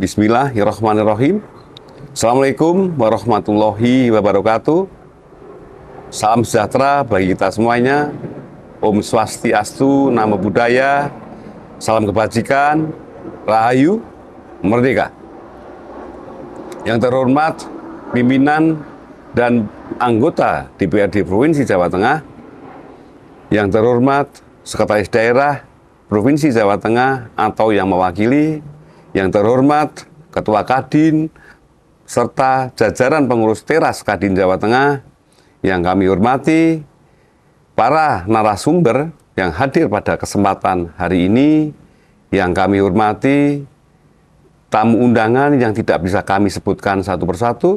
Bismillahirrahmanirrahim. Assalamualaikum warahmatullahi wabarakatuh. Salam sejahtera bagi kita semuanya. Om Swastiastu, Namo Buddhaya, salam kebajikan, Rahayu, Merdeka. Yang terhormat pimpinan dan anggota DPRD Provinsi Jawa Tengah, yang terhormat Sekretaris Daerah Provinsi Jawa Tengah atau yang mewakili, yang terhormat Ketua Kadin, serta jajaran pengurus teras Kadin Jawa Tengah, yang kami hormati, para narasumber yang hadir pada kesempatan hari ini, yang kami hormati, tamu undangan yang tidak bisa kami sebutkan satu persatu,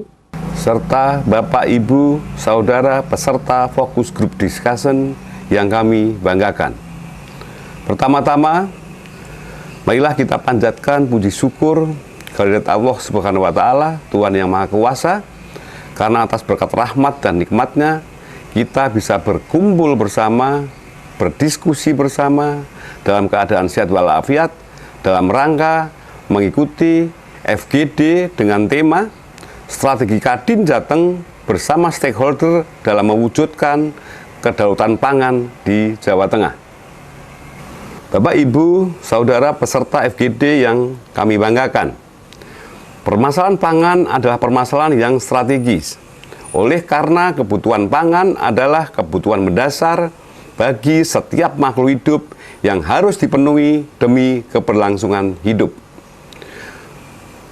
serta Bapak, Ibu, Saudara, peserta Focus Group Discussion yang kami banggakan. Pertama-tama, marilah kita panjatkan puji syukur kehadirat Allah Subhanahu wa Ta'ala, Tuhan yang Maha Kuasa, karena atas berkat rahmat dan nikmatnya kita bisa berkumpul bersama, berdiskusi bersama dalam keadaan sehat walafiat dalam rangka mengikuti FGD dengan tema Strategi Kadin Jateng bersama stakeholder dalam mewujudkan kedaulatan pangan di Jawa Tengah. Bapak, Ibu, Saudara peserta FGD yang kami banggakan, permasalahan pangan adalah permasalahan yang strategis. Oleh karena kebutuhan pangan adalah kebutuhan mendasar bagi setiap makhluk hidup yang harus dipenuhi demi keberlangsungan hidup.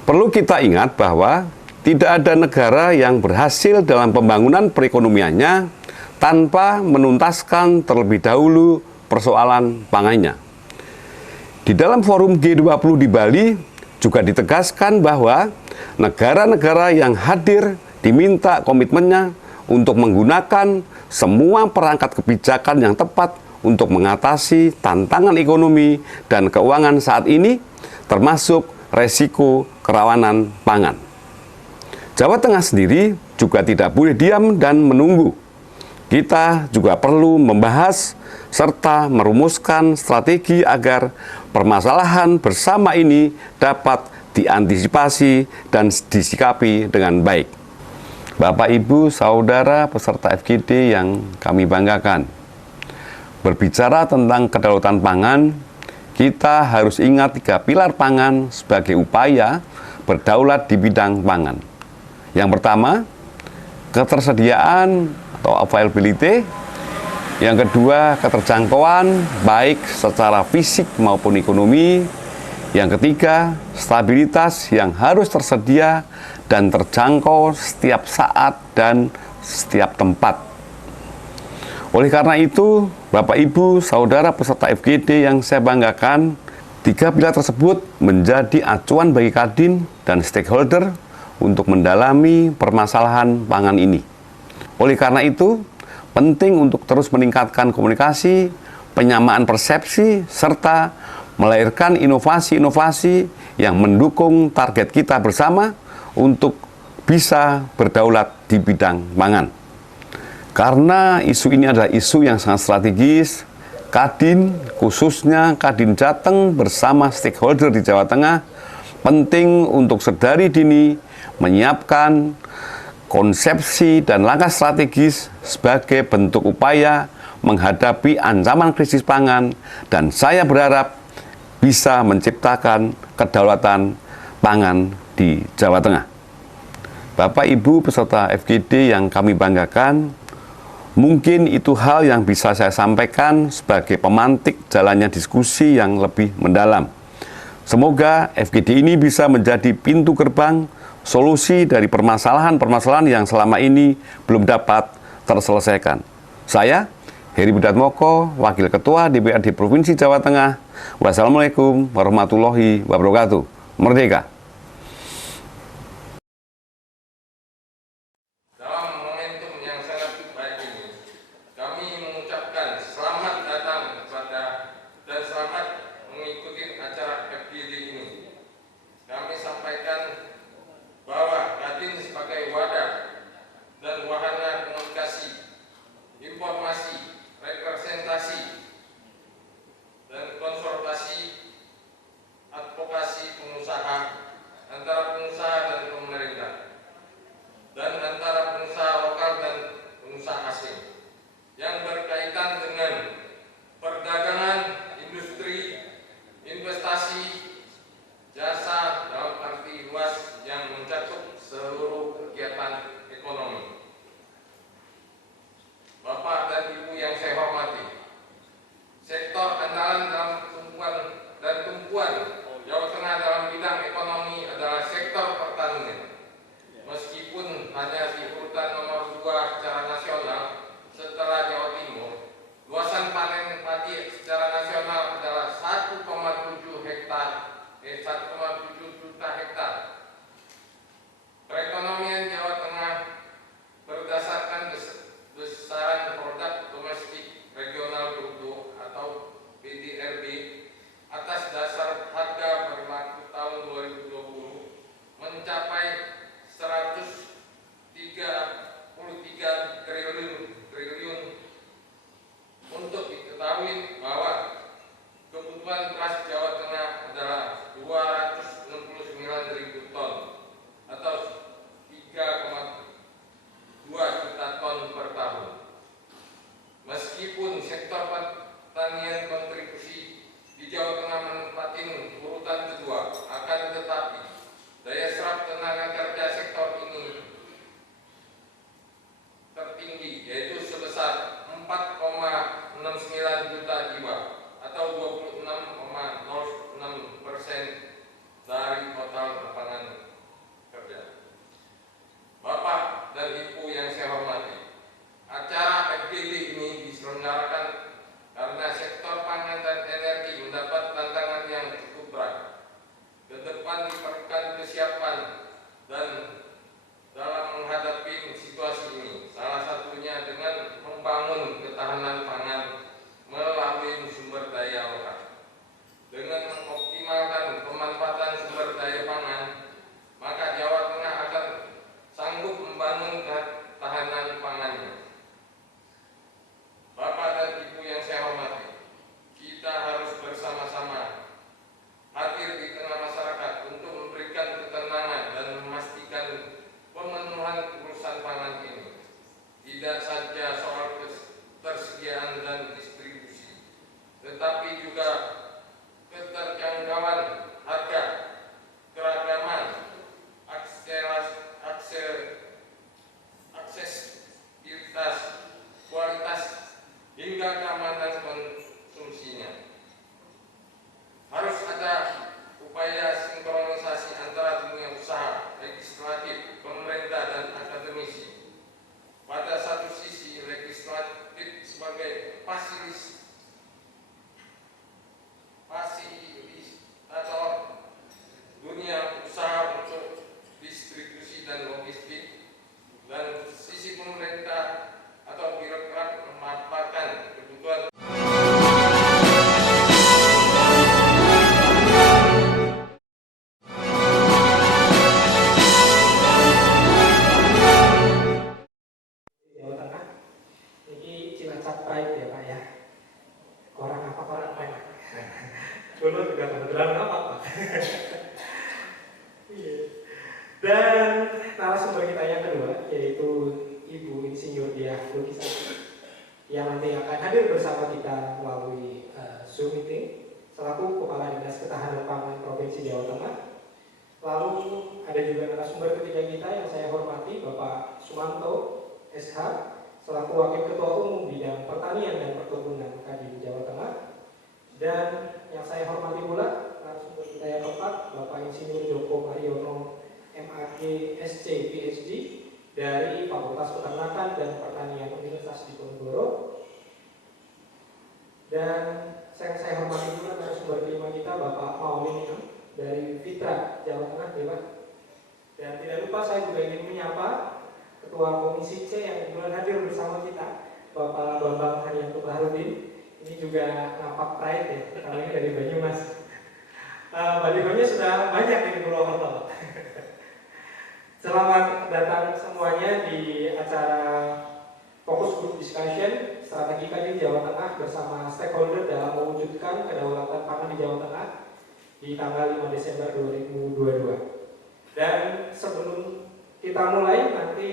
Perlu kita ingat bahwa tidak ada negara yang berhasil dalam pembangunan perekonomiannya tanpa menuntaskan terlebih dahulu persoalan pangannya. Di dalam forum G20 di Bali juga ditegaskan bahwa negara-negara yang hadir diminta komitmennya untuk menggunakan semua perangkat kebijakan yang tepat untuk mengatasi tantangan ekonomi dan keuangan saat ini, termasuk resiko kerawanan pangan. Jawa Tengah sendiri juga tidak boleh diam dan menunggu. Kita juga perlu membahas serta merumuskan strategi agar permasalahan bersama ini dapat diantisipasi dan disikapi dengan baik. Bapak, Ibu, Saudara peserta FGD yang kami banggakan, berbicara tentang kedaulatan pangan, kita harus ingat 3 pilar pangan sebagai upaya berdaulat di bidang pangan. Yang pertama, ketersediaan atau availability. Yang kedua, keterjangkauan baik secara fisik maupun ekonomi. Yang ketiga, stabilitas yang harus tersedia dan terjangkau setiap saat dan setiap tempat. Oleh karena itu, Bapak, Ibu, Saudara peserta FGD yang saya banggakan, 3 pilar tersebut menjadi acuan bagi Kadin dan stakeholder untuk mendalami permasalahan pangan ini. Oleh karena itu, penting untuk terus meningkatkan komunikasi, penyamaan persepsi, serta melahirkan inovasi-inovasi yang mendukung target kita bersama untuk bisa berdaulat di bidang pangan. Karena isu ini adalah isu yang sangat strategis, Kadin, khususnya Kadin Jateng bersama stakeholder di Jawa Tengah, penting untuk sedari dini menyiapkan konsepsi dan langkah strategis sebagai bentuk upaya menghadapi ancaman krisis pangan, dan saya berharap bisa menciptakan kedaulatan pangan di Jawa Tengah. Bapak, Ibu peserta FGD yang kami banggakan, mungkin itu hal yang bisa saya sampaikan sebagai pemantik jalannya diskusi yang lebih mendalam. Semoga FGD ini bisa menjadi pintu gerbang solusi dari permasalahan-permasalahan yang selama ini belum dapat terselesaikan. Saya, Heri Budatmoko, Wakil Ketua DPRD Provinsi Jawa Tengah. Wassalamualaikum warahmatullahi wabarakatuh. Merdeka! Dalam momentum yang sangat baik ini, kami mengucapkan selamat datang kepada dan selamat mengikuti acara FGD ini. Kami sampaikan bahwa Kadin sebagai wadah dan wahana komunikasi, informasi, representasi, dan konsultasi advokasi pengusaha membangun ketahanan pangan melalui sumber daya lokal. Dengan mengoptimalkan pemanfaatan sumber daya pangan, maka Jawa Tengah akan sanggup membangun ketahanan pangannya. Bapak dan Ibu yang saya hormati, kita harus bersama-sama hadir di tengah masyarakat untuk memberikan ketenangan dan memastikan pemenuhan urusan pangan ini. Tidak saja soal ketersediaan dan distribusi, tetapi juga keterjangkauan harga, keragaman, aksesibilitas, kualitas, hingga keamanan konsumsinya. Harus ada upaya sinkronisasi antara dunia usaha, legislatif, pemerintah, dan akademisi. Pada satu sisi, legislatif sebagai fasilitator dunia usaha untuk distribusi dan logistik, dan sisi pemerintah atau birokrat memaparkan kebutuhan. Jawa Tengah, ini Cilacap Pride ya Pak ya. Orang apa orang Pride? Dulu juga kebetulan apa Pak? Dan narasumber kita yang kedua yaitu Ibu Insinyur Diah Lukisari yang nanti akan hadir bersama kita melalui Zoom meeting selaku Kepala Dinas Ketahanan Pangan Provinsi Jawa Tengah. Lalu ada juga narasumber ketiga kita yang saya hormati, Bapak Sumanto SH selaku Wakil Ketua Umum Bidang Pertanian dan Perkebunan Kadin Jawa Tengah. Dan yang saya hormati pula narasumber kita yang keempat, Bapak Insinyur Joko Mariono MAG SC PhD dari Fakultas Peternakan dan Pertanian Universitas Diponegoro. Dan saya hormati pula narasumber kelima kita, Bapak Maulin dari Fitra Jawa Tengah, Dewan. Dan tidak lupa saya juga ingin menyapa Ketua Komisi C yang kebetulan hadir bersama kita, Bapak Bambang Haryanto Bahrudin. Ini juga napak Pride ya, namanya dari Banyumas. Balihonya sudah banyak di Purwokerto. Selamat datang semuanya di acara Fokus Group Discussion Strategi Kadin Jawa Tengah bersama stakeholder dalam mewujudkan kedaulatan pangan di Jawa Tengah di tanggal 5 Desember 2022. Dan sebelum kita mulai nanti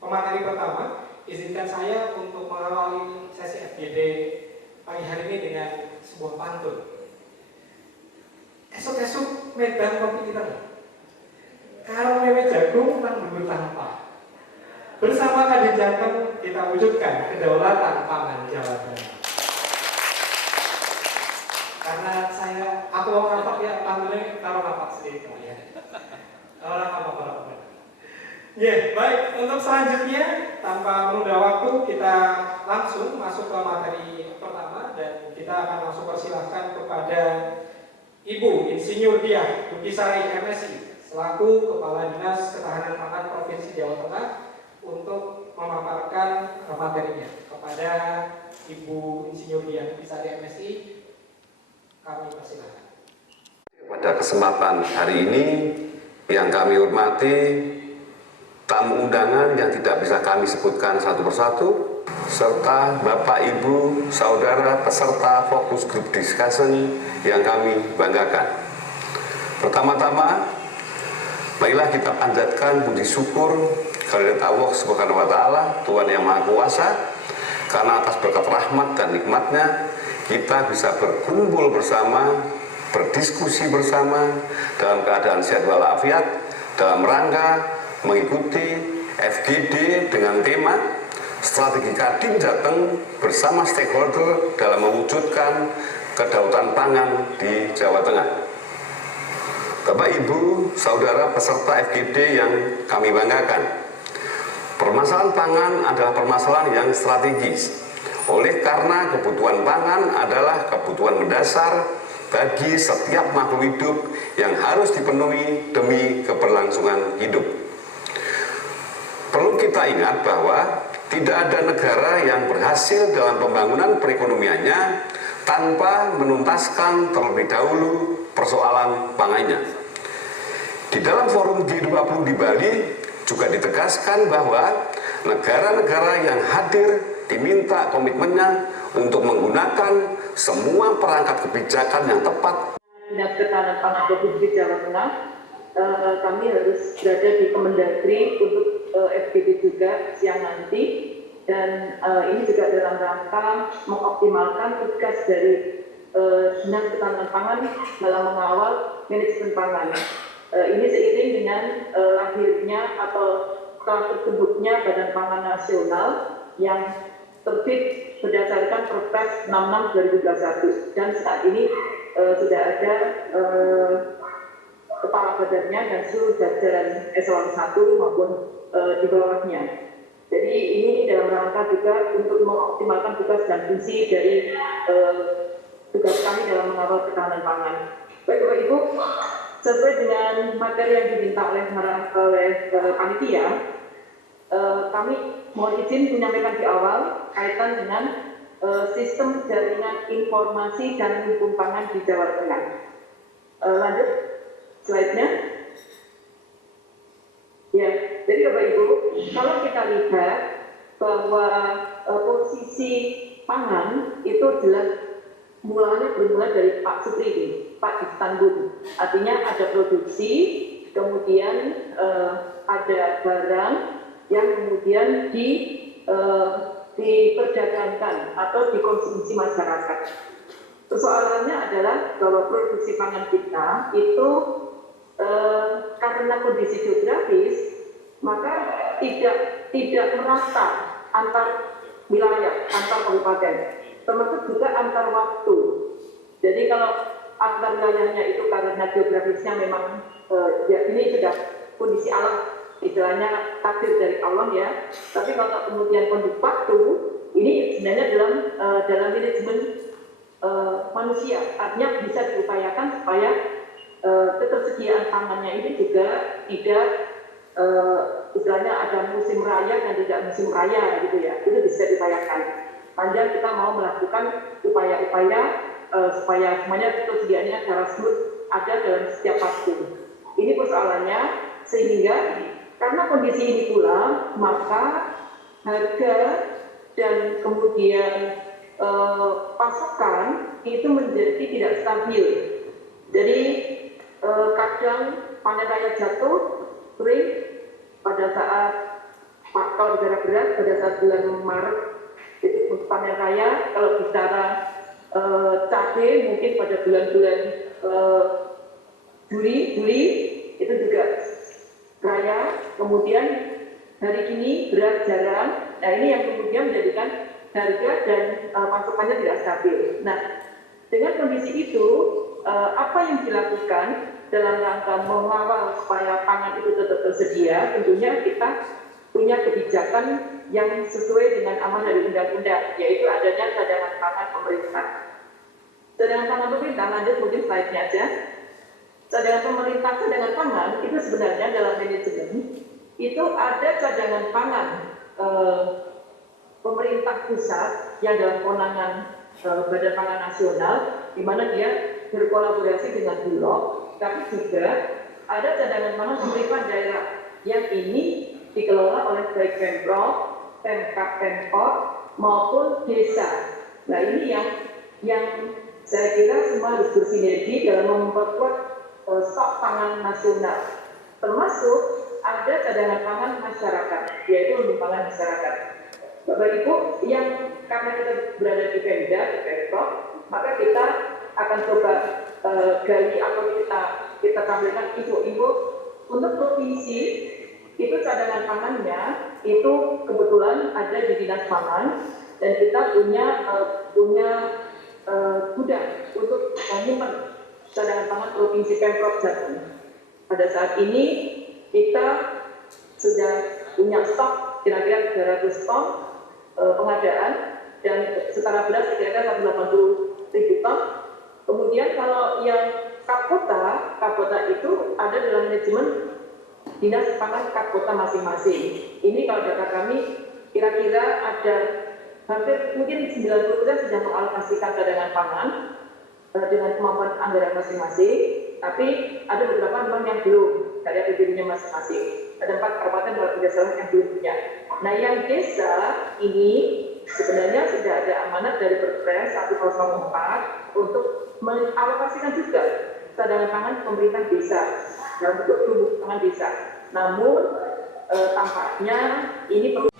pemateri pertama, izinkan saya untuk mengawali sesi FGD pagi hari ini dengan sebuah pantun. Esok-esok Medan kopi kita nih. Kalau mewe jagung nang dulu tanpa. Bersama Kadin Jateng kita wujudkan kedaulatan pangan Jawa Tengah. Karena aku mau nampak ya, pantunnya taruh nampak sedikit ya. Orang apa-apa. Ya, baik. Untuk selanjutnya, tanpa menunda waktu, kita langsung masuk ke materi pertama dan kita akan langsung persilahkan kepada Ibu Insinyur Diah Lukisari MSI selaku Kepala Dinas Ketahanan Pangan Provinsi Jawa Tengah untuk memaparkan materinya. Kepada Ibu Insinyur Diah Lukisari MSI, kami persilahkan. Pada kesempatan hari ini yang kami hormati tamu undangan yang tidak bisa kami sebutkan satu persatu, serta Bapak, Ibu, Saudara, peserta Fokus Group Discussion yang kami banggakan. Pertama-tama, marilah kita panjatkan puji syukur kehadirat Allah Subhanahu wa Ta'ala, Tuhan yang Maha Kuasa, karena atas berkat rahmat dan nikmatnya kita bisa berkumpul bersama, berdiskusi bersama dalam keadaan sehat walafiat dalam rangka mengikuti FGD dengan tema Strategi Kadin Jateng bersama stakeholder dalam mewujudkan kedaulatan pangan di Jawa Tengah. Bapak, Ibu, Saudara peserta FGD yang kami banggakan, permasalahan pangan adalah permasalahan yang strategis. Oleh karena kebutuhan pangan adalah kebutuhan mendasar bagi setiap makhluk hidup yang harus dipenuhi demi keberlangsungan hidup. Perlu kita ingat bahwa Tidak ada negara yang berhasil dalam pembangunan perekonomiannya tanpa menuntaskan terlebih dahulu persoalan pangannya. Di dalam forum G20 di Bali juga ditegaskan bahwa negara-negara yang hadir diminta komitmennya untuk menggunakan semua perangkat kebijakan yang tepat. Dinas Ketahanan Pangan Provinsi Jawa Tengah, kami harus berada di Kemendagri untuk FGD juga siang nanti, dan ini juga dalam rangka mengoptimalkan tugas dari Dinas Ketahanan Pangan dalam mengawal manajemen pangan. Ini seiring dengan lahirnya atau telah terbentuknya Badan Pangan Nasional yang terbit berdasarkan Perpres 66/2021, dan saat ini sudah ada kepala badannya dan seluruh jajaran eselon 1 maupun di bawahnya. Jadi ini dalam rangka juga untuk mengoptimalkan tugas dan fungsi dari tugas kami dalam mengawal ketahanan pangan. Baik Bapak Ibu, sesuai dengan materi yang diminta oleh panitia, kami mohon izin menyampaikan di awal kaitan dengan sistem jaringan informasi dan lumbung pangan di Jawa Tengah. Lanjut slide-nya. Ya, jadi Bapak Ibu, kalau kita lihat bahwa posisi pangan itu jelas bermula dari Pak Supri, Pak Istanbul. Artinya ada produksi, kemudian ada barang yang kemudian diperdagangkan atau dikonsumsi masyarakat. Persoalannya adalah bahwa produksi pangan kita itu karena kondisi geografis, maka tidak merata antar wilayah, antar kabupaten, termasuk juga antar waktu. Jadi kalau antar wilayahnya itu karena geografisnya memang ya ini sudah kondisi alam, istilahnya takdir dari Allah ya. Tapi kalau kemudian kondisi waktu, ini sebenarnya dalam manajemen manusia, artinya bisa diupayakan supaya ketersediaan pangannya ini juga tidak istilahnya ada musim raya dan tidak musim raya gitu ya. Itu bisa diupayakan. Panjang kita mau melakukan upaya-upaya supaya semuanya ketersediaannya secara smooth ada dalam setiap waktu. Ini persoalannya, sehingga karena kondisi ini pula, maka harga dan kemudian pasokan itu menjadi tidak stabil. Jadi kadang panen raya jatuh, kering pada saat kalau negara beras pada saat bulan Maret itu panen raya. Kalau bicara cabai mungkin pada bulan-bulan Juli itu juga raya. Kemudian hari ini beras jarang. Nah ini yang kemudian menjadikan harga dan pasokannya tidak stabil. Nah dengan kondisi itu apa yang dilakukan dalam rangka mengawal supaya pangan itu tetap tersedia? Tentunya kita punya kebijakan yang sesuai dengan amanah dari undang-undang, yaitu adanya cadangan pangan pemerintah. Cadangan pangan pemerintah, lanjut mungkin slide-nya aja. Cadangan pemerintah, cadangan pangan itu sebenarnya dalam manajemen itu ada cadangan pangan pemerintah pusat yang dalam kewenangan Badan Pangan Nasional, di mana dia berkolaborasi dengan Bulog, tapi juga ada cadangan pangan pemerintah daerah yang ini dikelola oleh baik Pemprov, Pemkab, Pemkot maupun desa. Nah ini yang saya kira semua harus bersinergi dalam memperkuat stok pangan nasional, termasuk ada cadangan pangan masyarakat, yaitu lumbung pangan masyarakat. Bapak Ibu, yang karena kita berada di Pemda, di Pemprov, maka kita akan coba gali atau kita tampilkan info-info untuk provinsi. Itu cadangan pangannya itu kebetulan ada di Dinas Pangan, dan kita punya gudang untuk menyimpan cadangan pangan provinsi Pemprov Jateng. Pada saat ini kita sudah punya stok kira-kira 300 ton pengadaan, dan setara beras kira-kira 180.000 ton. Kemudian kalau yang Kapkota itu ada dalam manajemen Dinas Pangan Kapkota masing-masing. Ini kalau data kami kira-kira ada hampir mungkin 90% sudah mengalokasikan cadangan pangan dengan kemampuan anggaran masing-masing, tapi ada beberapa memang yang belum dari APBD-nya masing-masing. Ada 4 kabupaten kalau tidak salah yang belum punya. Nah, yang desa ini sebenarnya sudah ada amanat dari Perpres 104 untuk mengalokasikan juga cadangan pangan pemerintah desa dalam bentuk tumbuh pangan desa. Namun tampaknya ini perlu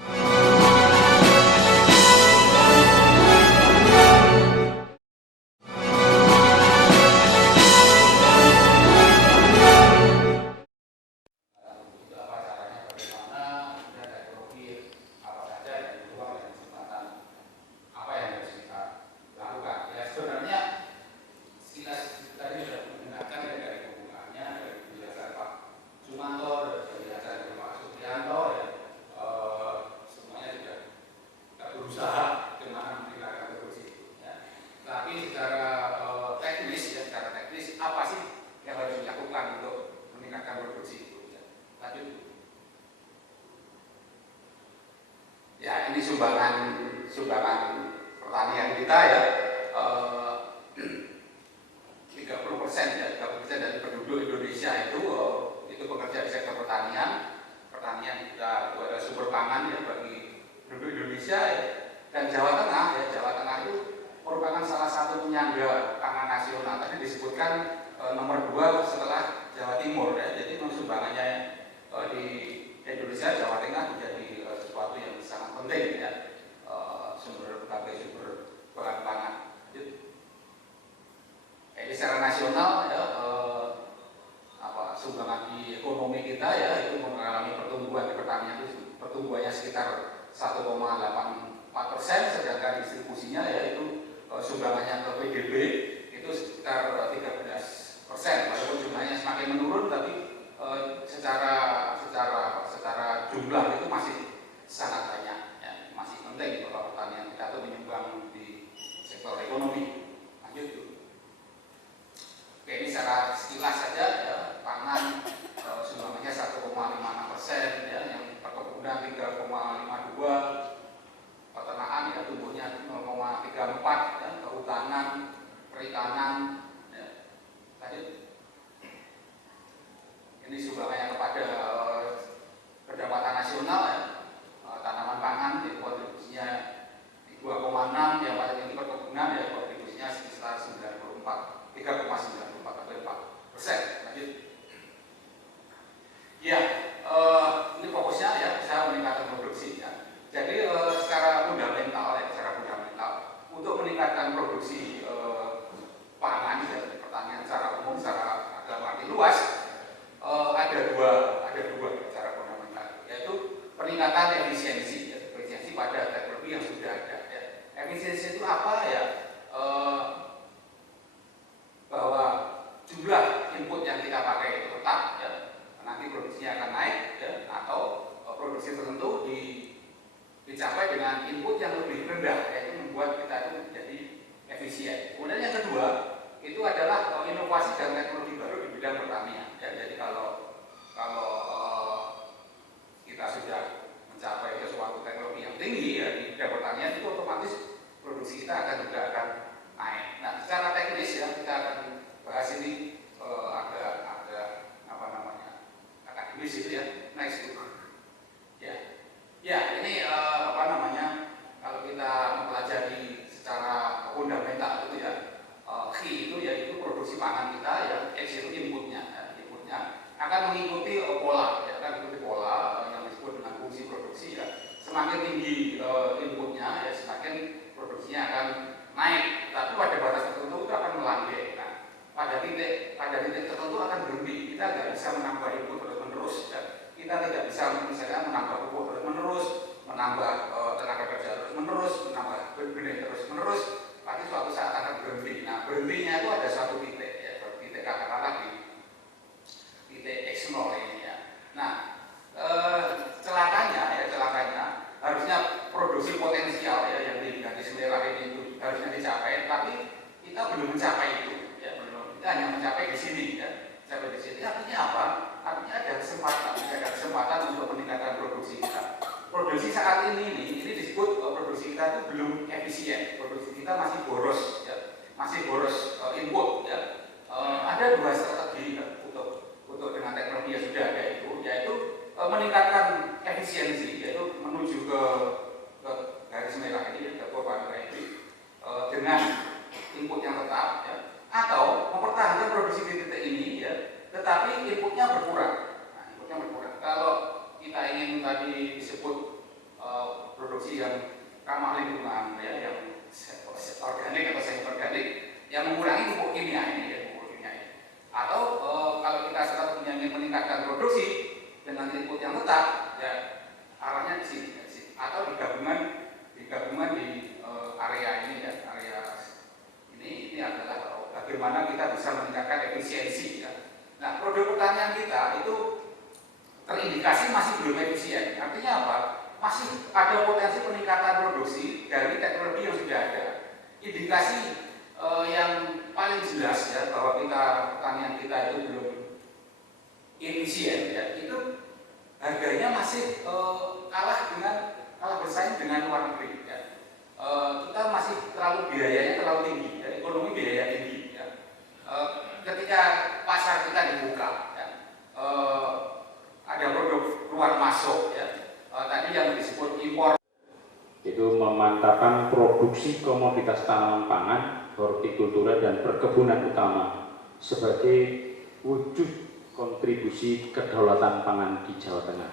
sumbangan pertanian kita ya, 30% ya, 30% dari penduduk Indonesia itu bekerja di sektor pertanian. Pertanian kita itu adalah sumber pangan ya bagi penduduk Indonesia ya. Dan Jawa Tengah itu merupakan salah satu penyangga pangan nasional. Tadi disebutkan nomor 2 setelah Jawa Timur ya. Jadi sumbangannya di Indonesia, Jawa Tengah menjadi sesuatu yang sangat penting ya, sebagai sumber bahan pangan. Jadi secara nasional ya, sumbangan di ekonomi kita ya itu mengalami pertumbuhan di pertanian itu pertumbuhannya sekitar 1,84%, sedangkan distribusinya ya itu sumbangannya ke PDB itu sekitar 13%. Walaupun jumlahnya semakin menurun, tapi secara jumlah itu masih sangat banyak ya, masih penting bahwa pertanian kita itu menyumbang di sektor ekonomi. Lanjut. Oke, ini secara sekilas saja ya, pangan sumbangannya 1,56% ya, yang perkebunan 3,52, peternakan ya tumbuhnya 0,34 ya, kehutanan, perikanan ya. Lanjut. Ini sumbangannya kepada pendapatan nasional ya, tanaman pangan ya, kontribusinya 2,6, yang pada ini perkebunan ya kontribusinya sekitar 3,94 atau 4%. Lanjut. Ya, ini fokusnya ya usaha meningkatkan produksi ya. Jadi secara fundamental untuk meningkatkan produksi pangan ya, pertanian secara umum, secara dalam arti luas, ada dua cara fundamental, yaitu peningkatan efisiensi ya, efisiensi pada teknologi yang sudah ada ya. Efisiensi itu apa ya? Bahwa jumlah input yang kita pakai itu tetap ya, nanti produksinya akan naik ya, atau produksi tertentu dicapai dengan input yang lebih rendah, yaitu membuat kita itu menjadi efisien. Kemudian yang kedua itu adalah inovasi dan teknologi baru di bidang pertanian ya. Jadi kalau kita sudah mencapai suatu teknologi yang tinggi ya, di bidang pertanian, itu otomatis produksi kita juga akan naik. Nah, secara teknis ya kita akan bahas ini agak akademis itu ya. Next ya, ini kalau kita mempelajari secara fundamental itu ya, key itu yaitu produksi pangan kita ya, X itu inputnya akan mengikuti pola ya, yang disebut dengan fungsi produksi ya. Semakin tinggi inputnya ya, semakin produksinya akan naik, tapi pada batas tertentu itu akan melandai. Nah, pada titik tertentu akan berhenti. Kita nggak bisa menambah input terus-menerus ya. Kita tidak bisa misalnya menambah pupuk terus-menerus, menambah tenaga kerja terus-menerus, menambah benih terus-menerus, pasti suatu saat akan berhenti. Nah, berhentinya itu ada suatu titik ya, suatu titik katakanlah di titik X0 ini ya. Nah, celakanya harusnya produksi potensial ya yang di garis merah ini itu harusnya dicapai, tapi kita belum mencapai itu ya, kita hanya mencapai di sini ya. Sampai di sini artinya apa? Artinya ada kesempatan untuk meningkatkan produksi kita. produksi saat ini disebut produksi kita itu belum efisien, produksi kita masih boros, ya. Masih boros input, ya. Ada dua strategi ya, untuk dengan teknologi yang sudah ada itu, yaitu meningkatkan efisiensi, yaitu menuju ke garis merah ini, ke kurva merah ini, dengan input yang tetap, ya. Atau mempertahankan produksi di titik ini, ya, tetapi inputnya berkurang. Nah, inputnya berkurang. Kalau kita ingin tadi disebut produksi yang ramah lingkungan, ya, yang organik atau semi organik, yang mengurangi pupuk kimia ini, ya, pupuk kimia ini. Atau kalau kita strategi ingin meningkatkan produksi dengan input yang tetap, ya, arahnya di sini, ya, di sini. Atau digabungan di area ini, ya, area ini adalah bagaimana kita bisa meningkatkan efisiensi, ya. Nah, produk pertanian kita itu terindikasi masih belum efisien. Artinya apa? Masih ada potensi peningkatan produksi dari teknologi yang sudah ada. Indikasi yang paling jelas, ya, bahwa pertanian kita itu belum efisien, ya, itu harganya masih kalah bersaing dengan luar negeri, ya. Kita masih biayanya terlalu tinggi, ya, ekonomi biaya tinggi, ya. Ketika pasar kita dibuka, ya, ada produk luar masuk, ya, tadi yang disebut impor, itu memantapkan produksi komoditas tanaman pangan, hortikultura dan perkebunan utama sebagai wujud kontribusi kedaulatan pangan di Jawa Tengah.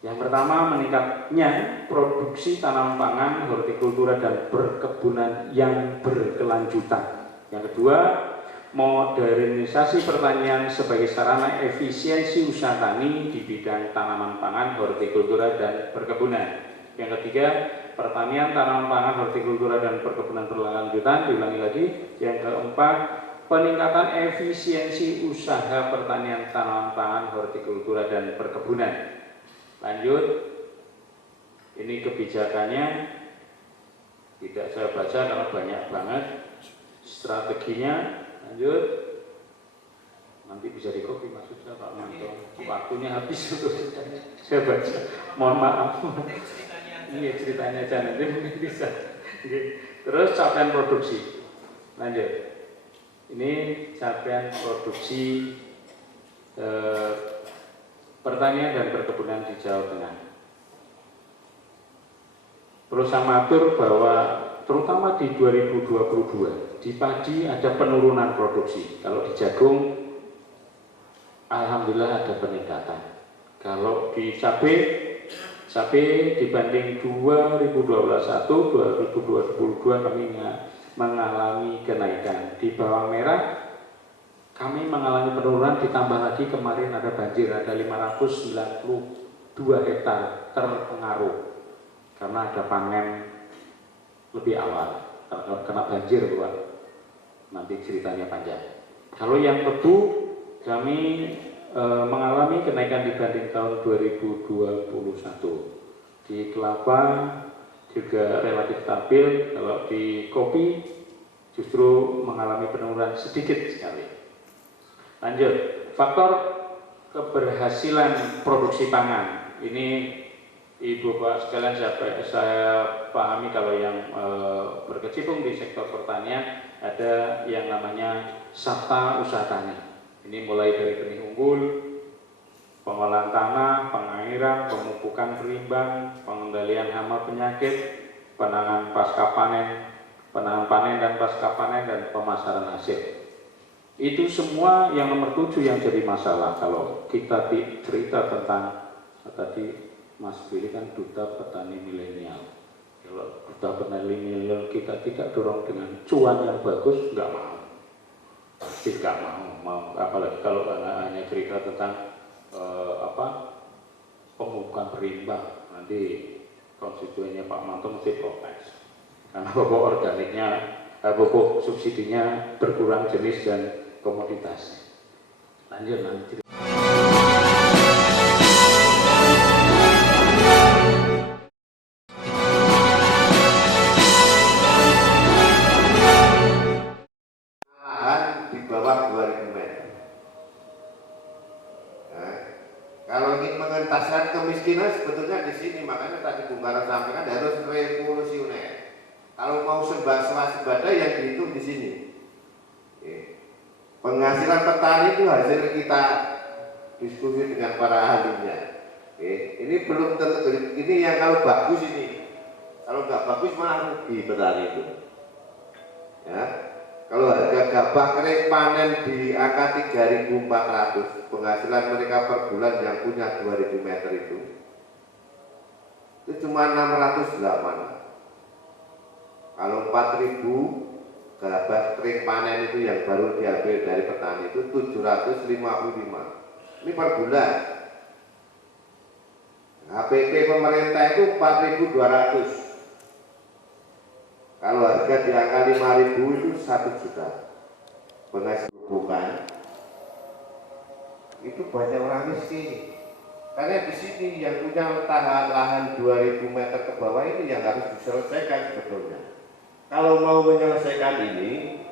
Yang pertama, meningkatnya produksi tanaman pangan, hortikultura dan perkebunan yang berkelanjutan. Yang kedua, modernisasi pertanian sebagai sarana efisiensi usaha tani di bidang tanaman pangan, hortikultura dan perkebunan. Yang ketiga, pertanian, tanaman pangan, hortikultura dan perkebunan berkelanjutan. Diulangi lagi. Yang keempat, peningkatan efisiensi usaha pertanian, tanaman pangan, hortikultura dan perkebunan. Lanjut, ini kebijakannya tidak saya baca karena banyak banget. Strateginya, lanjut, nanti bisa di copy maksud saya Pak Manto. Waktunya habis untuk saya baca. Mohon maaf. Ini ceritanya aja nanti mungkin bisa. Terus capaian produksi. Lanjut. Ini capaian produksi pertanian dan perkebunan di Jawa Tengah. Perlu saya matur bahwa terutama di 2022 di padi ada penurunan produksi. Kalau di jagung alhamdulillah ada peningkatan. Kalau di cabai dibanding 2022 kami mengalami kenaikan. Di bawang merah kami mengalami penurunan, ditambah lagi kemarin ada banjir, ada 592 hektar terpengaruh karena ada panen lebih awal, kena banjir luar. Nanti ceritanya panjang. Kalau yang tebu kami mengalami kenaikan dibanding tahun 2021. Di kelapa juga relatif stabil. Kalau di kopi justru mengalami penurunan sedikit sekali. Lanjut, faktor keberhasilan produksi pangan. Ini Ibu Bapak sekalian saya pahami kalau yang berkecimpung di sektor pertanian ada yang namanya sabta usaha tani. Ini mulai dari benih unggul, pengolahan tanah, pengairan, pemupukan berimbang, pengendalian hama penyakit, penanganan pasca panen, penanganan panen dan pasca panen, dan pemasaran hasil. Itu semua yang nomor 7 yang jadi masalah kalau kita cerita tentang tadi Mas Billy kan duta petani milenial. Kalau duta petani milenial kita tidak dorong dengan cuan yang bagus, nggak mau. Pasti nggak mau. Apalagi kalau hanya cerita tentang pemupukan berimbang, nanti konstituennya Pak Manto mesti protes. Karena pupuk organiknya, pupuk subsidinya berkurang jenis dan komoditasnya. Lanjut nanti. Lahan di bawah 2000 meter. Nah, kalau ingin mengentaskan makanya tadi Bung Karno sampaikan harus revolusioner. Kalau mau swasembada yang dihitung di sini. Penghasilan petani itu hasil kita diskusi dengan para ahlinya. Ini belum tentu, ini yang kalau bagus ini. Kalau nggak bagus malah rugi petani itu. Ya. Kalau harga gabah kering panen di angka 3.400, penghasilan mereka per bulan yang punya 2.000 meter itu cuma 608. Kalau 4.000 gabah kering panen itu yang baru diambil dari petani itu 755. Ini per bulan. HPP pemerintah itu 4.200. Kalau harga di angka 5.000 itu 1 juta. Penghasilan bukan. Itu banyak orang miskin. Karena di sini yang punya lahan 2.000 meter ke bawah ini yang harus diselesaikan sebetulnya. Kalau mau menyelesaikan ini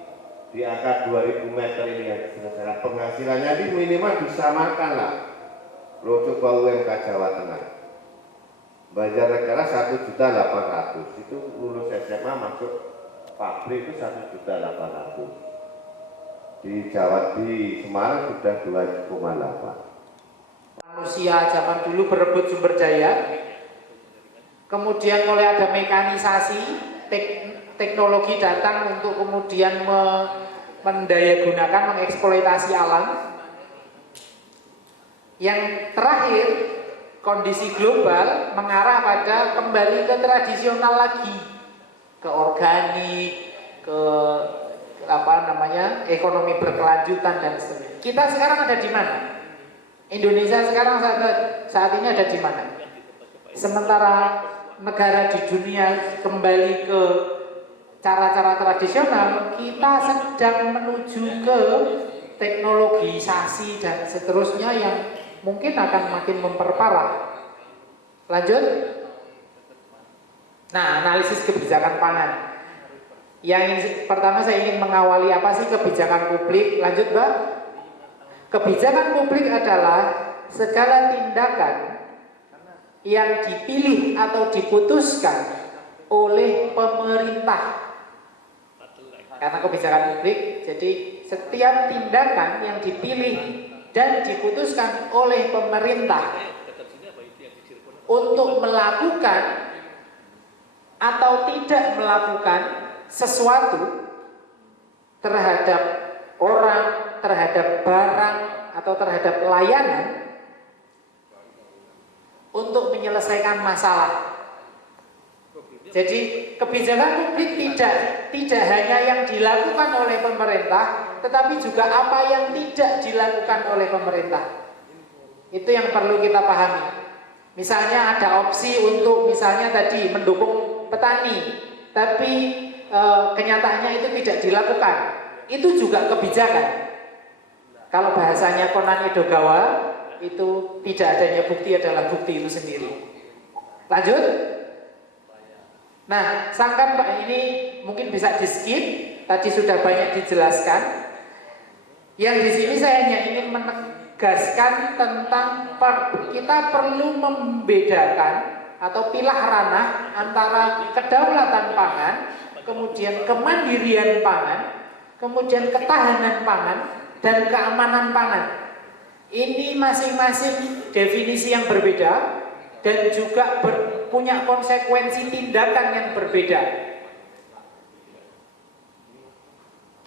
di angka 2.000 meter ini yang diselesaikan, penghasilannya ini minimal disamakan lah. Lo coba UMK Jawa Tengah. Banjarnegara 1.800.000 itu lulus SMA masuk pabrik itu 1.800.000. Di Semarang sudah 2,8. Manusia zaman dulu berebut sumber daya, kemudian mulai ada mekanisasi, teknologi datang untuk kemudian mendayagunakan, mengeksploitasi alam. Yang terakhir, kondisi global mengarah pada kembali ke tradisional lagi, ke organik, ke ekonomi berkelanjutan dan sebagainya. Kita sekarang ada di mana? Indonesia sekarang saat ini ada di mana? Sementara negara di dunia kembali ke cara-cara tradisional, kita sedang menuju ke teknologisasi dan seterusnya yang mungkin akan makin memperparah. Lanjut. Nah, analisis kebijakan pangan. Pertama saya ingin mengawali apa sih kebijakan publik. Lanjut, Mbak. Kebijakan publik adalah segala tindakan yang dipilih atau diputuskan oleh pemerintah. Karena kebijakan publik, jadi setiap tindakan yang dipilih dan diputuskan oleh pemerintah untuk melakukan atau tidak melakukan sesuatu terhadap orang, terhadap barang atau terhadap layanan untuk menyelesaikan masalah. Jadi kebijakan publik tidak hanya yang dilakukan oleh pemerintah, tetapi juga apa yang tidak dilakukan oleh pemerintah. Itu yang perlu kita pahami. Misalnya ada opsi untuk misalnya tadi mendukung petani, tapi kenyataannya itu tidak dilakukan. Itu juga kebijakan. Kalau bahasanya Konan Edogawa, itu tidak adanya bukti adalah bukti itu sendiri. Lanjut. Nah, sangkan Pak ini mungkin bisa di skip. Tadi sudah banyak dijelaskan. Yang di sini saya hanya ingin menegaskan tentang kita perlu membedakan atau pilah ranah antara kedaulatan pangan, kemudian kemandirian pangan, kemudian ketahanan pangan, dan keamanan pangan. Ini masing-masing definisi yang berbeda dan juga punya konsekuensi tindakan yang berbeda.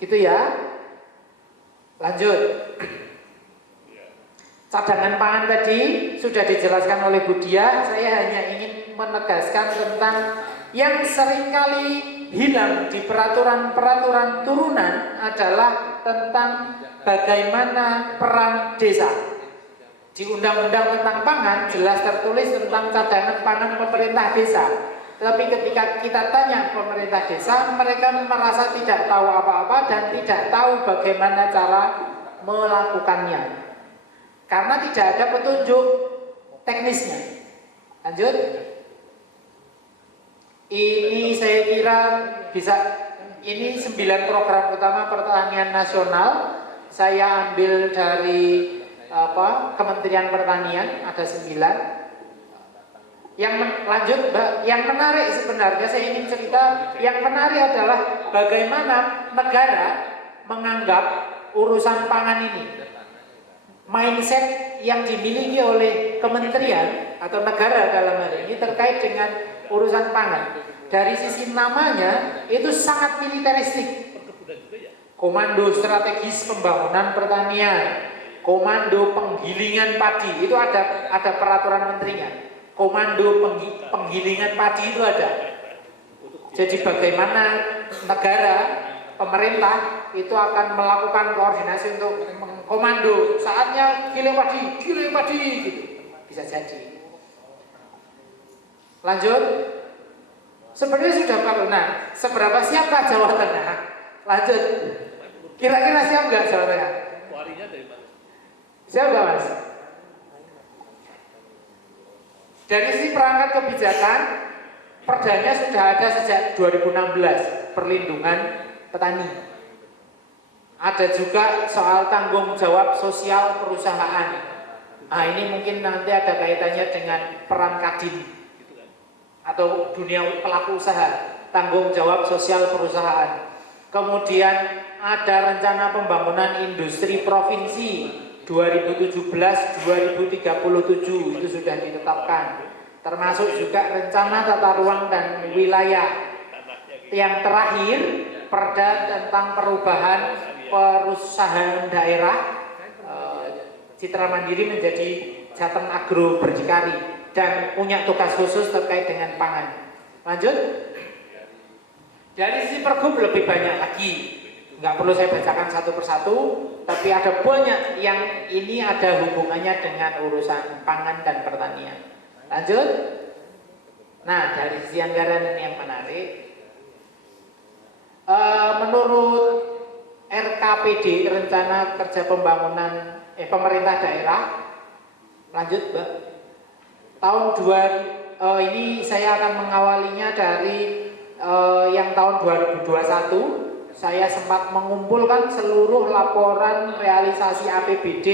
Gitu ya. Lanjut. Cadangan pangan tadi sudah dijelaskan oleh Bu Dia. Saya hanya ingin menegaskan tentang yang seringkali hilang di peraturan-peraturan turunan adalah tentang bagaimana peran desa. Di Undang-Undang tentang pangan jelas tertulis tentang cadangan pangan pemerintah desa. Tetapi ketika kita tanya pemerintah desa, mereka merasa tidak tahu apa-apa dan tidak tahu bagaimana cara melakukannya. Karena tidak ada petunjuk teknisnya. Lanjut. Ini saya kira bisa, ini 9 program utama pertanian nasional. Saya ambil dari Kementerian Pertanian, ada 9. Lanjut Mbak, yang menarik sebenarnya saya ingin cerita, yang menarik adalah bagaimana negara menganggap urusan pangan ini. Mindset yang dimiliki oleh kementerian atau negara dalam hal ini terkait dengan urusan pangan. Dari sisi namanya itu sangat militeristik. Komando strategis pembangunan pertanian, komando penggilingan padi, itu ada peraturan menterinya. Komando penggilingan padi itu ada. Jadi bagaimana negara, pemerintah itu akan melakukan koordinasi untuk komando saatnya giling padi gitu. Bisa jadi. Lanjut. Sebenarnya sudah perlu. Nah, seberapa siapkah Jawa Tengah? Lanjut. Kira-kira siap nggak Jawa Tengah? Siap nggak Mas? Dari sisi perangkat kebijakan, perdanya sudah ada sejak 2016, perlindungan petani. Ada juga soal tanggung jawab sosial perusahaan. Nah, ini mungkin nanti ada kaitannya dengan peran Kadin atau dunia pelaku usaha, tanggung jawab sosial perusahaan. Kemudian ada rencana pembangunan industri provinsi 2017-2037 itu sudah ditetapkan, termasuk juga rencana tata ruang dan wilayah. Yang terakhir, perda tentang perubahan perusahaan daerah, Citra Mandiri menjadi Jateng Agro Berdikari dan punya tugas khusus terkait dengan pangan. Lanjut. Dari sisi pergub lebih banyak lagi, nggak perlu saya bacakan satu persatu, tapi ada banyak yang ini ada hubungannya dengan urusan pangan dan pertanian. Lanjut. Nah, dari sisi anggaran ini yang menarik. Menurut RKPD, Rencana Kerja Pembangunan Pemerintah Daerah, lanjut Mbak. Tahun ini saya akan mengawalinya dari yang tahun 2021. Saya sempat mengumpulkan seluruh laporan realisasi APBD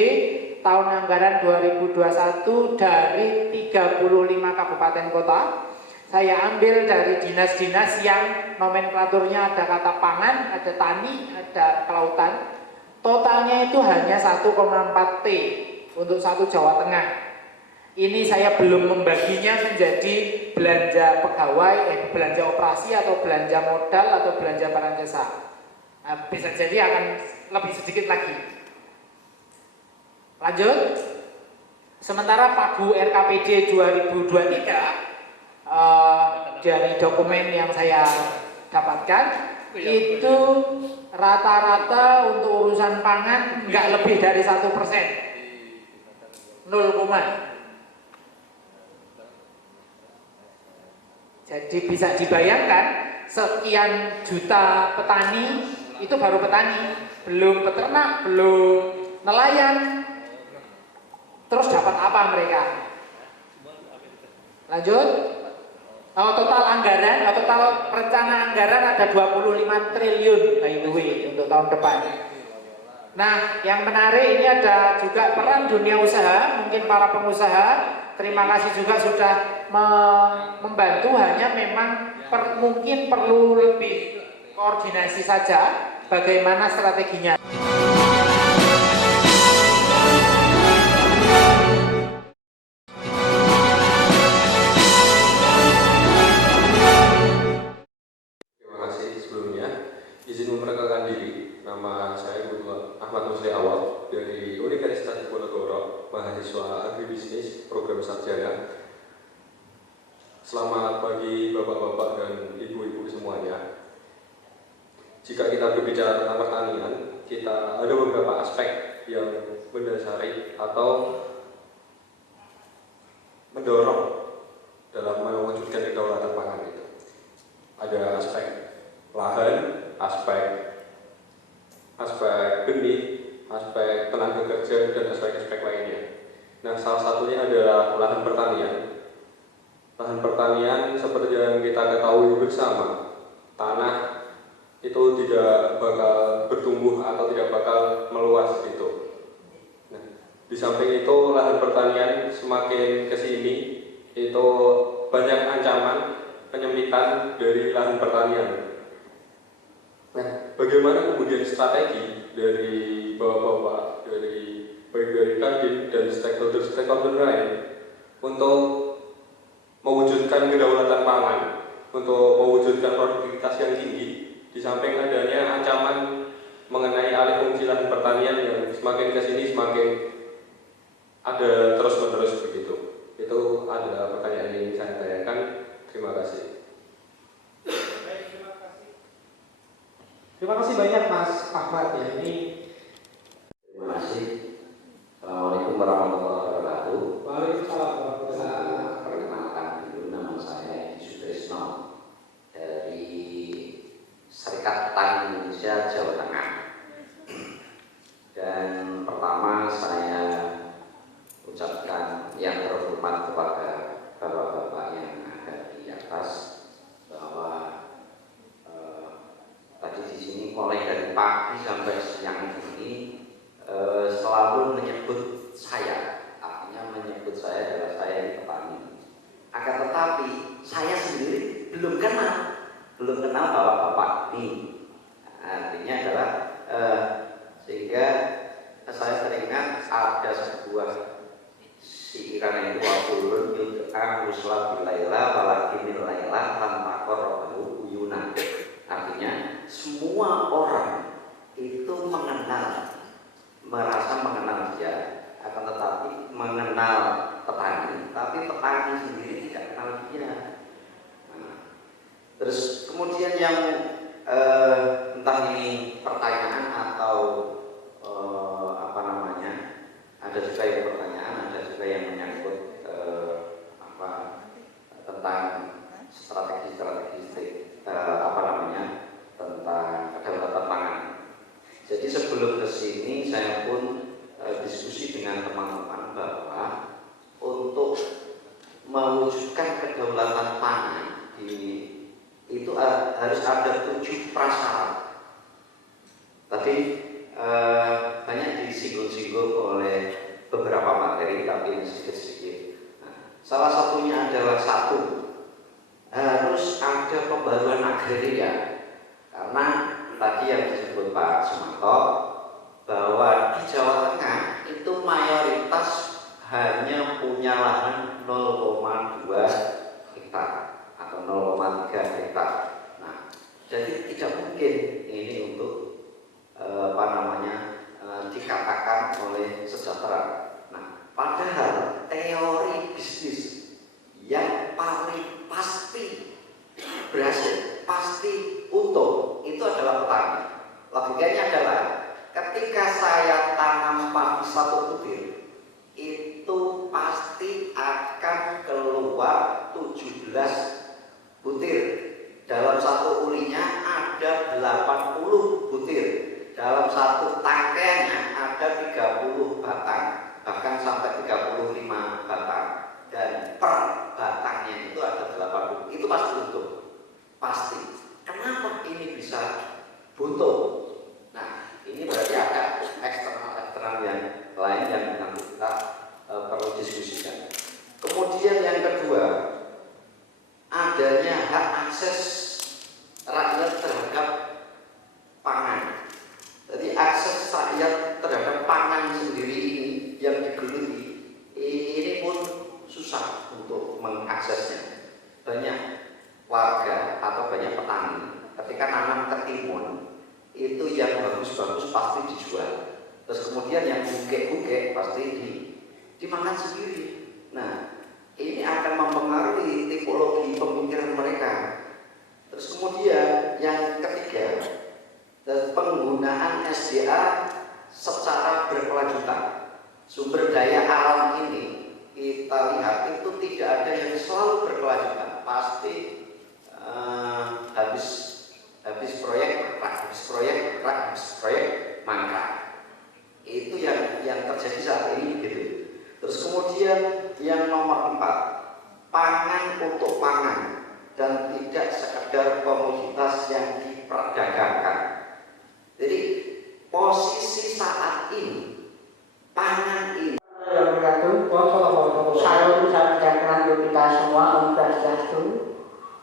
tahun anggaran 2021 dari 35 kabupaten kota. Saya ambil dari dinas-dinas yang nomenklaturnya ada kata pangan, ada tani, ada kelautan. Totalnya itu hanya 1,4 T untuk satu Jawa Tengah. Ini saya belum membaginya menjadi belanja pegawai, belanja operasi atau belanja modal atau belanja barang jasa. Nah, bisa jadi akan lebih sedikit lagi. Lanjut. Sementara Pagu RKPD 2023 dari dokumen yang saya dapatkan itu rata-rata untuk urusan pangan nggak lebih dari 1%, 0, jadi bisa dibayangkan sekian juta petani itu baru petani, belum peternak, belum nelayan, terus dapat apa mereka? Lanjut. Total anggaran, total rencana anggaran ada 25 triliun by the way untuk tahun depan. Nah, yang menarik ini ada juga peran dunia usaha, mungkin para pengusaha. Terima kasih juga sudah membantu, hanya memang mungkin perlu lebih koordinasi saja bagaimana strateginya. Izin memperkenalkan diri, nama saya Ahmad Musli Awal dari Universitas Diponegoro, mahasiswa agribisnis program sarjana. Selamat pagi bapak-bapak dan ibu-ibu semuanya. Jika kita berbicara tentang pertanian, kita ada beberapa aspek yang mendasari atau mendorong dalam mewujudkan kedaulatan pangan itu. Ada aspek lahan, aspek benih, aspek tenaga kerja, dan aspek-aspek lainnya. Nah, salah satunya adalah lahan pertanian. Lahan pertanian seperti yang kita ketahui bersama, tanah itu tidak bakal bertumbuh atau tidak bakal meluas gitu. Nah, di samping itu lahan pertanian semakin kesini itu banyak ancaman penyempitan dari lahan pertanian. Nah, bagaimana kemudian strategi dari bapak-bapak, baik dari Kadin dan stakeholder lain untuk mewujudkan kedaulatan pangan, untuk mewujudkan produktivitas yang tinggi, di samping adanya ancaman mengenai alih fungsi lahan pertanian yang semakin kesini semakin ada terus-menerus begitu. Itu adalah pertanyaan yang ingin saya tanyakan. Terima kasih. Terima kasih banyak Mas Ahmad ya. Terima kasih. Assalamualaikum warahmatullahi wabarakatuh. Waalaikumsalam warahmatullahi wabarakatuh. Perkenalkan dulu, nama saya Edi Sutrisno dari Serikat Petani Indonesia Jawa Tengah. Dan pertama saya ucapkan yang terhormat kepada bapak-bapak yang ada di atas bahwa tadi di sini mulai dari pagi sampai siang ini selalu menyebut saya, artinya menyebut saya adalah saya di petani. Akan tetapi saya sendiri belum kenal bapak-bapak ini. Artinya adalah sehingga saya teringat ada sebuah siiran itu waqulun yud'a musla bilaila walakinil laila tanpa qarabahu uyuna. Artinya semua orang itu merasa mengenal dia, akan tetapi mengenal petani, tapi petani sendiri tidak kenal dia. Nah, terus kemudian yang entah ini pertanyaan atau apa namanya, ada juga yang pertanyaan, ada juga yang menyangkut tentang strategi apa namanya, tentang kedaulatan pangan. Jadi sebelum ke sini saya pun diskusi dengan teman-teman bahwa untuk mewujudkan kedaulatan pangan itu harus ada 7 prasyarat. Tadi banyak disinggung-singgung oleh beberapa materi, tapi sedikit-sedikit. Nah, salah satunya adalah harus ada pembaruan agraria, karena tadi yang disebut Pak Sumanto bahwa di Jawa Tengah itu mayoritas hanya punya lahan 0,2 hektar atau 0,3 hektar. Nah, jadi tidak mungkin ini untuk dikatakan oleh sejahtera. Nah, padahal teori bisnis yang paling pasti berhasil, pasti untung itu adalah petani. Logikanya adalah ketika saya tanam padi 1 butir, itu pasti akan keluar 17 butir. Dalam 1 ulinya ada 80 butir. Dalam 1 tangkainya ada 30 batang, bahkan sampai 35 batang. Dan per batangnya itu ada 80. Itu pasti untung. Pasti. Kenapa ini bisa buntung? Nah, ini berarti ada eksternal yang lain yang nanti kita perlu diskusikan. Kemudian yang kedua, adanya hak akses rakyat terhadap pangan. Jadi akses rakyat terhadap pangan sendiri ini yang digeluti ini pun susah untuk mengaksesnya. Banyak warga atau banyak petani ketika nanam ketimun itu yang bagus-bagus pasti dijual, terus kemudian yang bukek-bukek pasti dimakan sendiri. Nah, ini akan mempengaruhi tipologi pemikiran mereka. Terus kemudian yang ketiga, penggunaan SDA secara berkelanjutan. Sumber daya alam ini kita lihat itu tidak ada yang selalu berkelanjutan. Pasti habis proyek mangkrak. Itu yang terjadi saat ini gitu. Terus kemudian yang nomor 4, pangan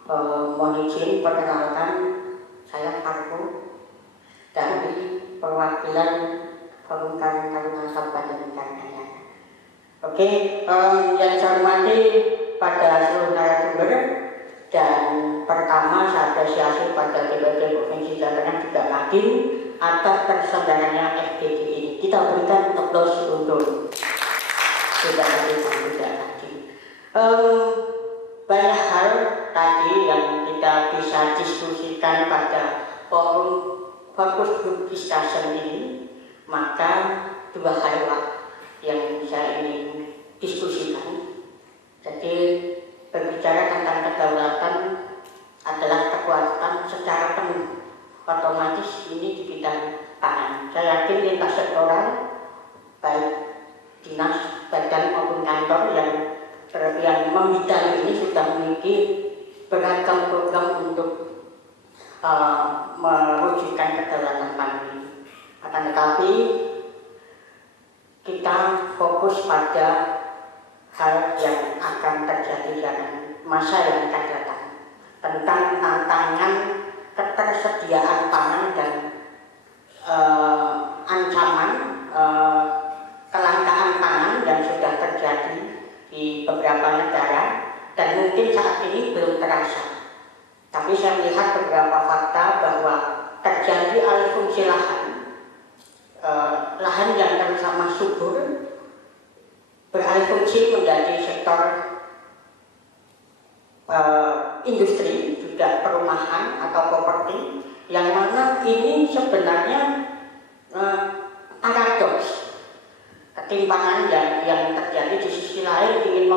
Mohon izin perkenalkan, saya Parko dari perwakilan Forum Karang Taruna Kabupaten Karanganyar. Oke, yang saya hormati pada seluruh narasumber, dan pertama saya apresiasi pada DPRD Provinsi Jawa Tengah juga Kadin atas terselenggaranya FGD ini. Kita berikan aplaus untuk DPRD Provinsi Kadin. Banyak hal tadi yang kita bisa diskusikan pada forum fokus group discussion ini, maka dua hal yang saya ingin diskusikan. Jadi berbicara tentang kedaulatan adalah kekuatan secara penuh, otomatis ini di bidang pangan. Saya yakin lintas sektoral, baik dinas, badan maupun kantor yang membidangi ini sudah memiliki beragam program untuk mewujudkan kedaulatan pangan ini. Akan tetapi kita fokus pada hal yang akan terjadi dalam masa yang akan datang, tentang tantangan ketersediaan pangan dan ancaman kelangkaan pangan yang sudah terjadi di beberapa negara dan mungkin saat ini belum terasa. Tapi saya melihat beberapa fakta bahwa terjadi alih fungsi lahan yang sama subur beralih fungsi menjadi sektor industri, juga perumahan atau properti, yang mana ini sebenarnya paradoks. Ketimpangan yang terjadi di sisi lain ingin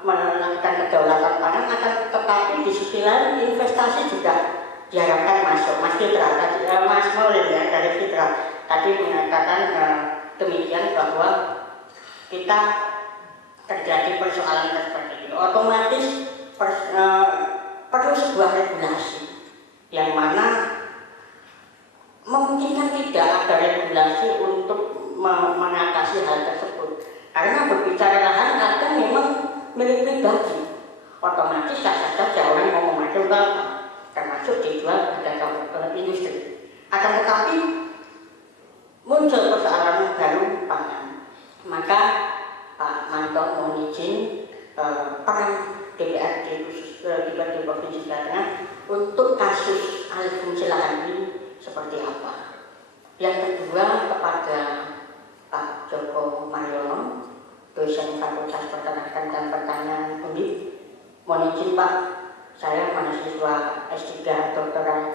melakukan kedaulatan pangan, akan tetapi di sisi lain investasi juga diharapkan masuk. Mas Fitra tadi, Mas Maulid ya, dari Fitra tadi mengatakan demikian, bahwa kita terjadi persoalan seperti ini, otomatis perlu sebuah regulasi yang mana memungkinkan tidak ada regulasi untuk mengatasi hal tersebut. Karena berbicara lahan kadang memang milik pribadi, otomatis saja orang mau memakai berapa, termasuk dijual pada industri. Akan tetapi muncul persoalan baru pangan, maka Pak Manto mohon izin peran DPRD khusus DPRD Provinsi Jawa Tengah untuk kasus alih fungsi lahan ini seperti apa. Yang kedua, kepada Pak Joko Mariono, dosen Fakultas Peternakan dan Pertanian Undip. Mohon izin Pak, saya mahasiswa S3 Dr.